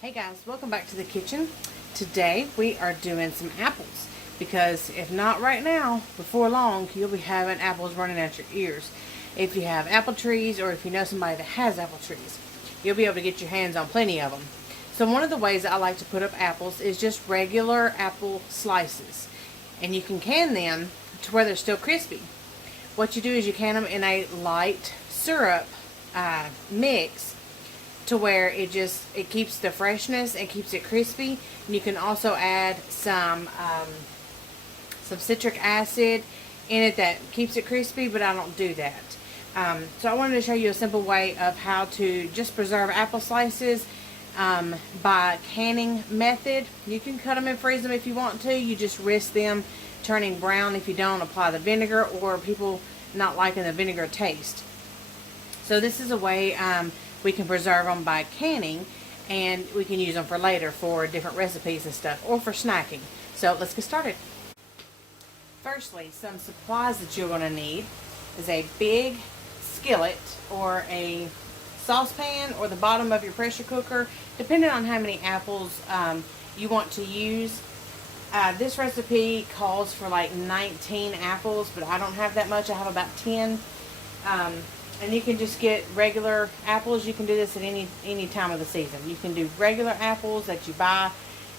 Hey guys, welcome back to the kitchen. Today we are doing some apples because if not right now, before long you'll be having apples running at your ears. If you have apple trees or if you know somebody that has apple trees, you'll be able to get your hands on plenty of them. So one of the ways I like to put up apples is just regular apple slices, and you can them to where they're still crispy. What you do is you can them in a light syrup mix to where it keeps the freshness and keeps it crispy. And you can also add some citric acid in it that keeps it crispy, but I don't do that. So I wanted to show you a simple way of how to just preserve apple slices by canning method. You can cut them and freeze them if you want to. You just risk them turning brown if you don't apply the vinegar, or people not liking the vinegar taste. So this is a way we can preserve them by canning, and we can use them for later for different recipes and stuff, or for snacking. So let's get started. Firstly, some supplies that you're going to need is a big skillet or a saucepan or the bottom of your pressure cooker, depending on how many apples you want to use. This recipe calls for like 19 apples, but I don't have that much. I have about 10. And you can just get regular apples. You can do this at any time of the season. You can do regular apples that you buy.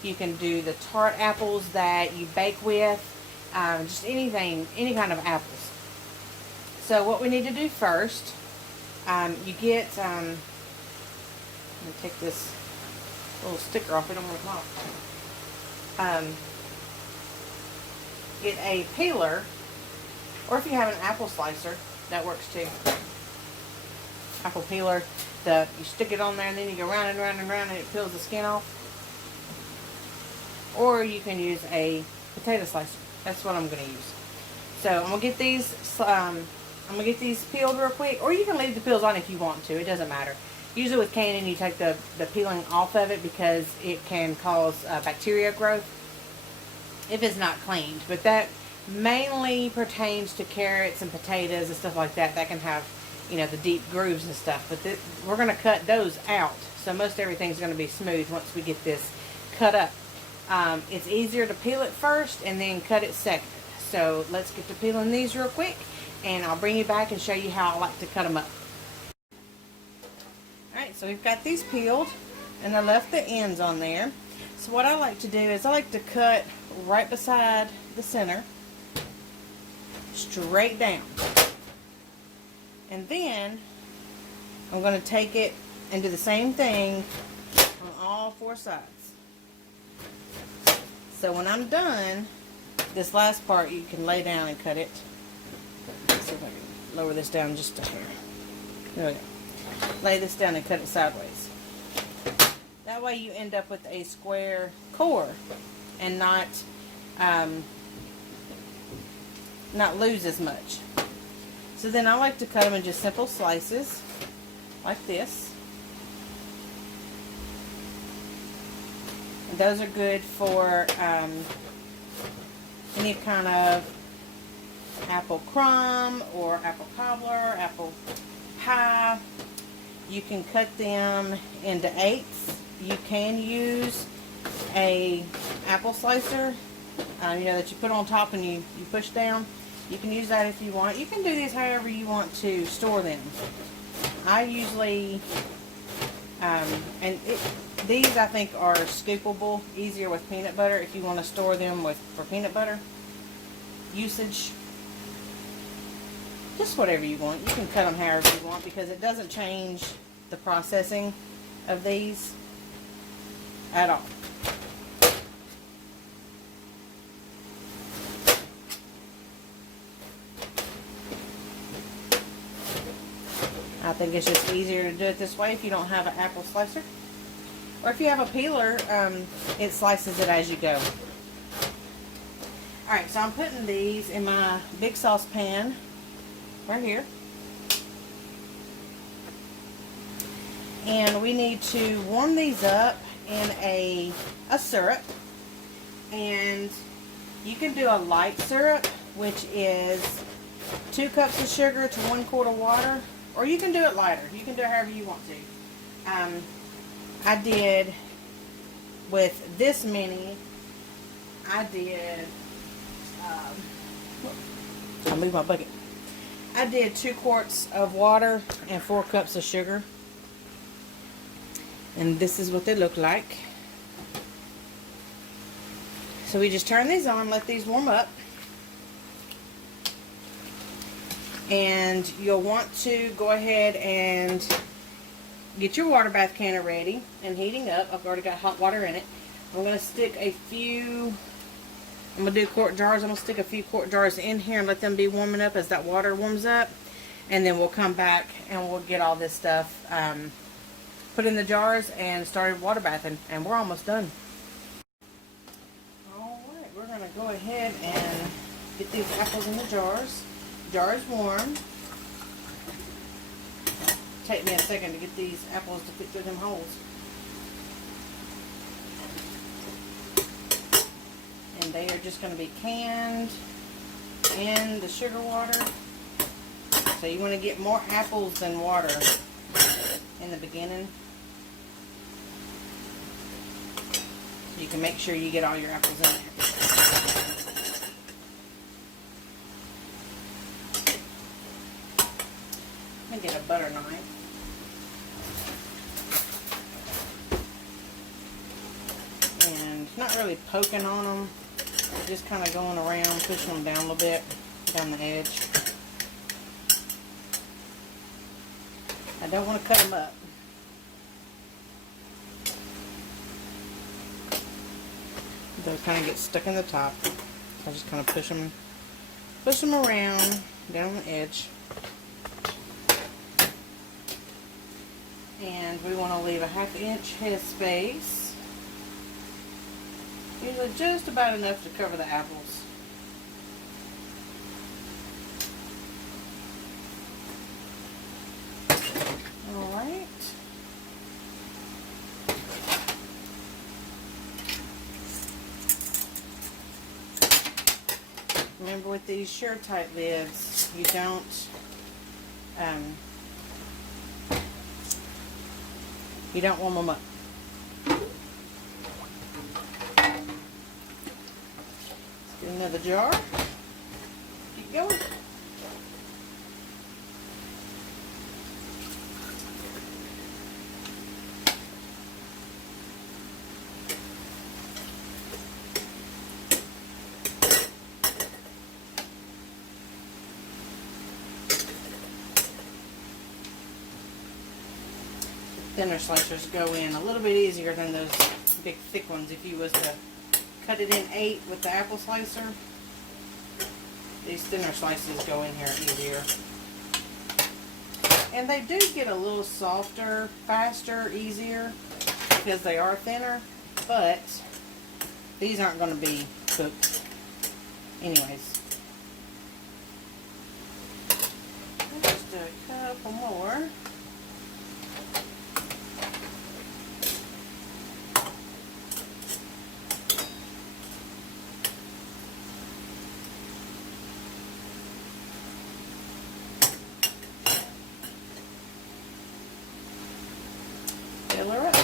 You can do the tart apples that you bake with. Just anything, any kind of apples. So what we need to do first, you get, let me take this little sticker off. We don't want to come off. Get a peeler, or if you have an apple slicer, that works too. Apple peeler, you stick it on there and then you go round and round and round and it peels the skin off. Or you can use a potato slicer. That's what I'm going to use. So I'm going to get these peeled real quick, or you can leave the peels on if you want to. It doesn't matter. Usually with canning you take the peeling off of it because it can cause bacteria growth if it's not cleaned. But that mainly pertains to carrots and potatoes and stuff like that. That can have, you know, the deep grooves and stuff, but we're going to cut those out. So most everything's going to be smooth once we get this cut up. It's easier to peel it first and then cut it second. So let's get to peeling these real quick, and I'll bring you back and show you how I like to cut them up. Alright, so we've got these peeled, and I left the ends on there. So what I like to do is I like to cut right beside the center, straight down. And then I'm going to take it and do the same thing on all four sides. So when I'm done, this last part you can lay down and cut it. Let's see if I can lower this down just a hair. There we go. Lay this down and cut it sideways. That way you end up with a square core and not lose as much. So then I like to cut them in just simple slices, like this. And those are good for any kind of apple crumb or apple cobbler, apple pie. You can cut them into eighths. You can use a apple slicer, you know, that you put on top and you push down. You can use that if you want. You can do these however you want to store them. I usually, these I think are scoopable, easier with peanut butter if you want to store them for peanut butter usage. Just whatever you want. You can cut them however you want because it doesn't change the processing of these at all. I think it's just easier to do it this way if you don't have an apple slicer. Or if you have a peeler, it slices it as you go. Alright, so I'm putting these in my big saucepan right here. And we need to warm these up in a syrup. And you can do a light syrup, which is 2 cups of sugar to 1 quart of water. Or you can do it lighter. You can do it however you want to. I did with this many, I did, I'll move my bucket. I did 2 quarts of water and 4 cups of sugar. And this is what they look like. So we just turn these on, let these warm up. And you'll want to go ahead and get your water bath canner ready and heating up. I've already got hot water in it. I'm going to stick a few, I'm going to do quart jars. I'm going to stick a few quart jars in here and let them be warming up as that water warms up. And then we'll come back and we'll get all this stuff put in the jars and started water bathing. And we're almost done. Alright, we're going to go ahead and get these apples in the jars. Jar is warm. Take me a second to get these apples to fit through them holes. And they are just going to be canned in the sugar water. So you want to get more apples than water in the beginning. So you can make sure you get all your apples in there. I'm going to get a butter knife. And not really poking on them, just kind of going around, pushing them down a little bit, down the edge. I don't want to cut them up. They'll kind of get stuck in the top. I'll just kind of push them around, down the edge. And we want to leave a 1/2 inch head space. Usually just about enough to cover the apples. Alright. Remember with these sure-type lids, you don't warm them up. Let's get another jar. Keep going. Thinner slicers go in a little bit easier than those big thick ones. If you was to cut it in 8 with the apple slicer, these thinner slices go in here easier. And they do get a little softer, faster, easier because they are thinner, but these aren't going to be cooked anyways. Just do a couple more. Fill her up.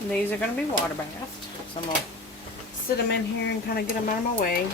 And these are going to be water bathed. So I'm going to sit them in here and kind of get them out of my way.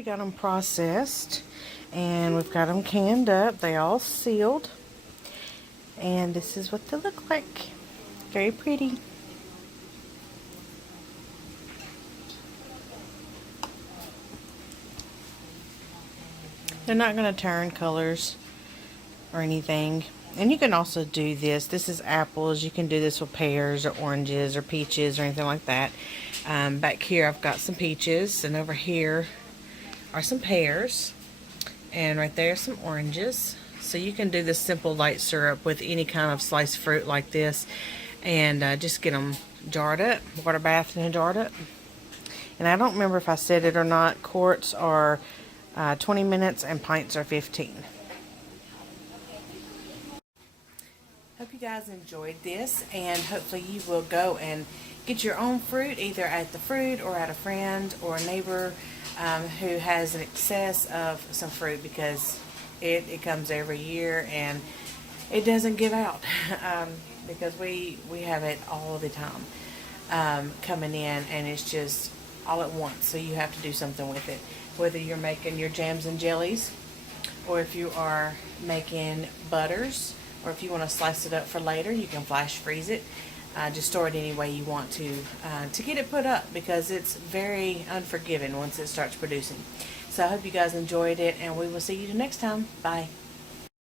already got them processed, and we've got them canned up. They all sealed, and this is what they look like. Very pretty. They're not going to turn colors or anything. And you can also do this. This is apples. You can do this with pears or oranges or peaches or anything like that. Back here I've got some peaches, and over here are some pears, and right there are some oranges. So you can do this simple light syrup with any kind of sliced fruit like this, and just get them jarred up, water bath and jarred up. And I don't remember if I said it or not. Quarts are 20 minutes and pints are 15. Hope you guys enjoyed this, and hopefully you will go and get your own fruit either at the fruit or at a friend or a neighbor who has an excess of some fruit, because it comes every year and it doesn't give out because we have it all the time coming in, and it's just all at once, so you have to do something with it, whether you're making your jams and jellies, or if you are making butters, or if you want to slice it up for later, you can flash freeze it. Just store it any way you want to get it put up, because it's very unforgiving once it starts producing. So I hope you guys enjoyed it, and we will see you next time. Bye.